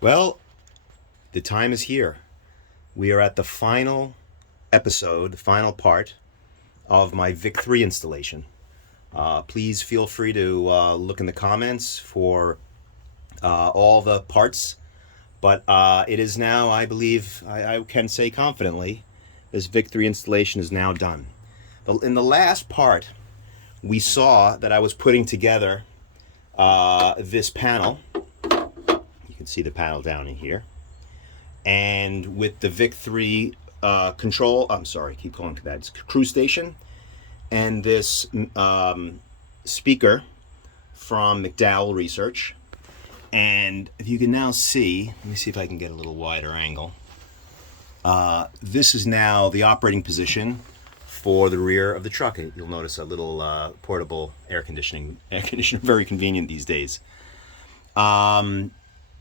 Well, the time is here. We are at the final episode, the final part of my VIC-3 installation. Please feel free to look in the comments for all the parts. But it is now, I believe, I can say confidently, this VIC-3 installation is now done. In the last part, we saw that I was putting together this panel. You can see the panel down in here. And with the VIC-3 control, I'm sorry, keep calling it that, it's cruise station, and this speaker from McDowell Research. And if you can now see, let me see if I can get a little wider angle. This is now the operating position for the rear of the truck. You'll notice a little portable air conditioner, very convenient these days.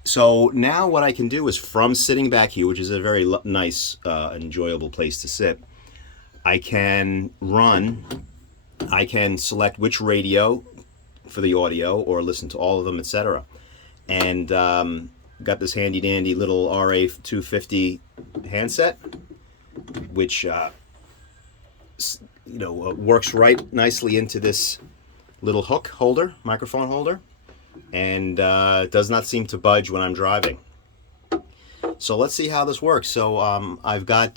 So now what I can do is, from sitting back here, which is a very nice, enjoyable place to sit, I can select which radio for the audio or listen to all of them, etc. And got this handy dandy little RA250 handset, which works right nicely into this little hook holder, microphone holder, and does not seem to budge when I'm driving. So let's see how this works. So I've got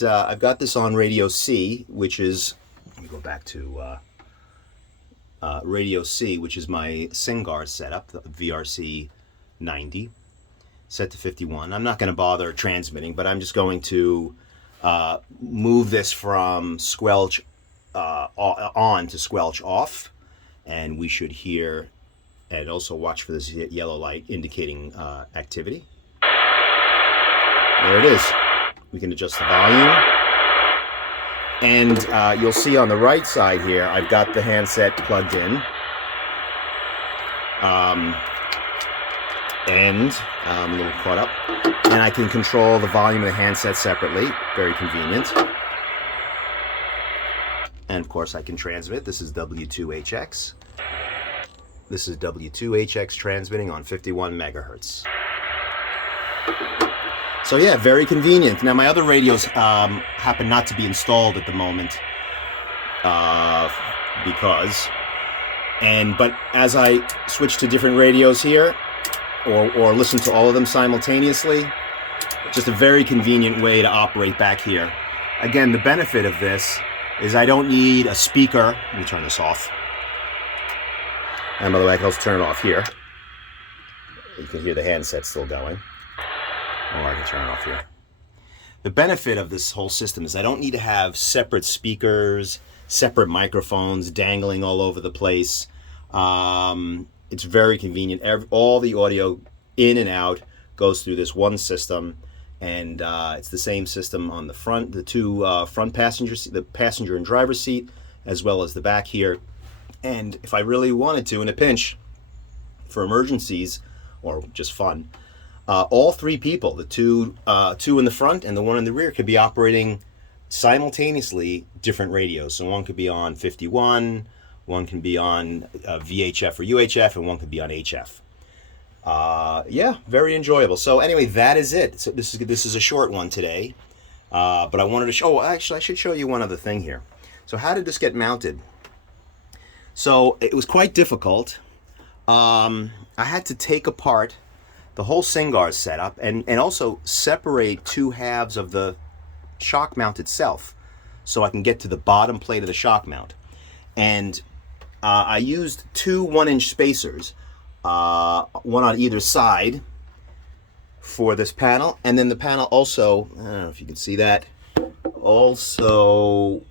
this on radio C, which is, let me go back to radio C, which is my SingGuard setup, the VRC 90, set to 51. I'm not going to bother transmitting, but I'm just going to move this from squelch on to squelch off, and we should hear, and also watch for this yellow light indicating activity. There it is. We can adjust the volume. And you'll see on the right side here, I've got the handset plugged in. And I'm a little caught up. And I can control the volume of the handset separately. Very convenient. And of course I can transmit. This is W2HX. This is W2HX transmitting on 51 megahertz. So yeah, very convenient. Now my other radios happen not to be installed at the moment but as I switch to different radios here, or listen to all of them simultaneously, just a very convenient way to operate back here. Again, the benefit of this is I don't need a speaker. Let me turn this off. And by the way, I can also turn it off here. You can hear the handset still going. Or I can turn it off here. The benefit of this whole system is I don't need to have separate speakers, separate microphones dangling all over the place. It's very convenient. All the audio in and out goes through this one system, and it's the same system on the front, the two front passengers, the passenger and driver seat, as well as the back here. And if I really wanted to, in a pinch, for emergencies or just fun, all three people, the two in the front and the one in the rear, could be operating simultaneously different radios. So one could be on 51, one can be on VHF or UHF, and one could be on HF. Yeah, very enjoyable. So anyway, that is it. So this is a short one today, but I wanted to show. Oh, actually, I should show you one other thing here. So how did this get mounted? So it was quite difficult. I had to take apart the whole SingGuard setup and also separate two halves of the shock mount itself so I can get to the bottom plate of the shock mount. And I used two 1-inch spacers, one on either side for this panel, and then the panel also, I don't know if you can see that, also,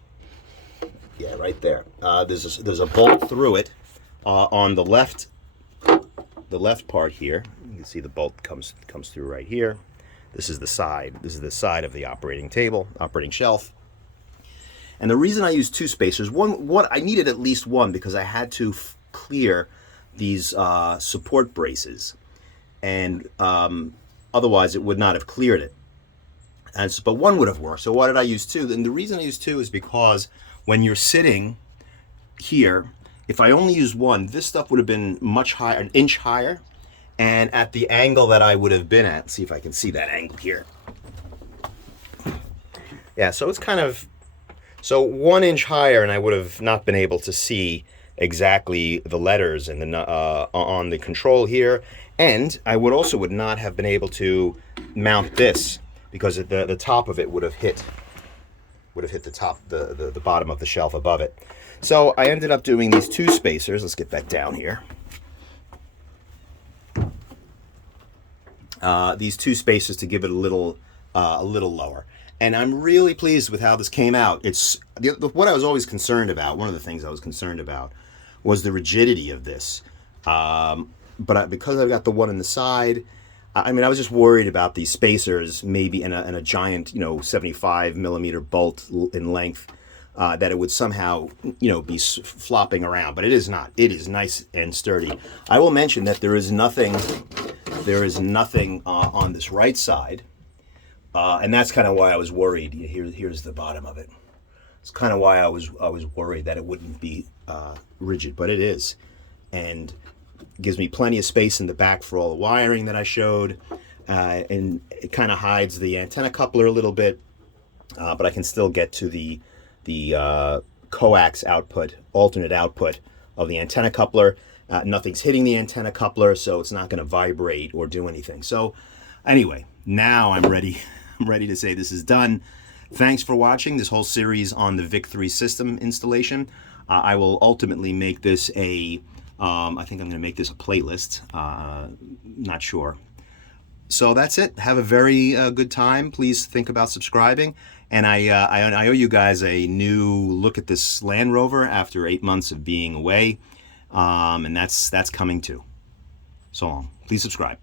yeah, right there. There's a bolt through it on the left part here. You can see the bolt comes through right here. This is the side. This is the side of the operating table, operating shelf. And the reason I used two spacers, one I needed at least one because I had to clear these support braces, and otherwise it would not have cleared it. But one would have worked. So why did I use two? And the reason I used two is because when you're sitting here, if I only used one, this stuff would have been much higher, an inch higher, And at the angle that I would have been at, let's see if I can see that angle here. Yeah, so it's kind of, so 1 inch higher, and I would have not been able to see exactly the letters and the on the control here, and I would not have been able to mount this because the top of it would have hit the top, the bottom of the shelf above it. So I ended up doing these 2 spacers. Let's get that down here. These 2 spacers to give it a little lower. And I'm really pleased with how this came out. It's what I was always concerned about. One of the things I was concerned about was the rigidity of this. But because I've got the one in the side, I mean, I was just worried about these spacers, maybe in a giant, 75 millimeter bolt in length, that it would somehow, be flopping around. But it is not. It is nice and sturdy. I will mention that there is nothing on this right side. And that's kind of why I was worried. Here's the bottom of it. It's kind of why I was worried that it wouldn't be rigid, but it is, and gives me plenty of space in the back for all the wiring that I showed, and it kind of hides the antenna coupler a little bit, but I can still get to the coax output, alternate output of the antenna coupler. Nothing's hitting the antenna coupler, so it's not going to vibrate or do anything. So anyway, now I'm ready. I'm ready to say this is done. Thanks for watching this whole series on the VIC-3 system installation. I will ultimately make this I think I'm going to make this a playlist. Not sure. So that's it. Have a very good time. Please think about subscribing. And I owe you guys a new look at this Land Rover after 8 months of being away. And that's coming too. So long. Please subscribe.